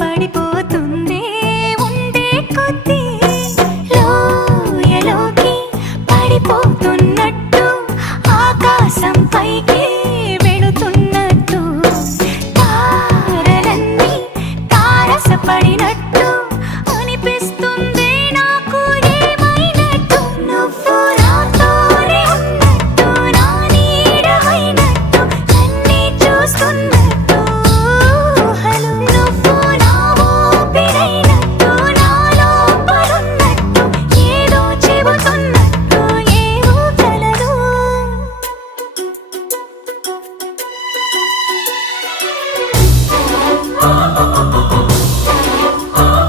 పడిపోతుంది. ఉండే కొద్ది లోయలోకి పడిపోతున్నట్టు ఆకాశం పైకి వెళుతున్నట్టు తారలన్నీ తారసపడినట్టు అనిపిస్తుంది నాకు ఏమైనట్టు. నువ్వు నాతోనే ఉన్నట్టు నా నీడ అయినట్టు నన్నే చూస్తున్నా Oh, oh, oh.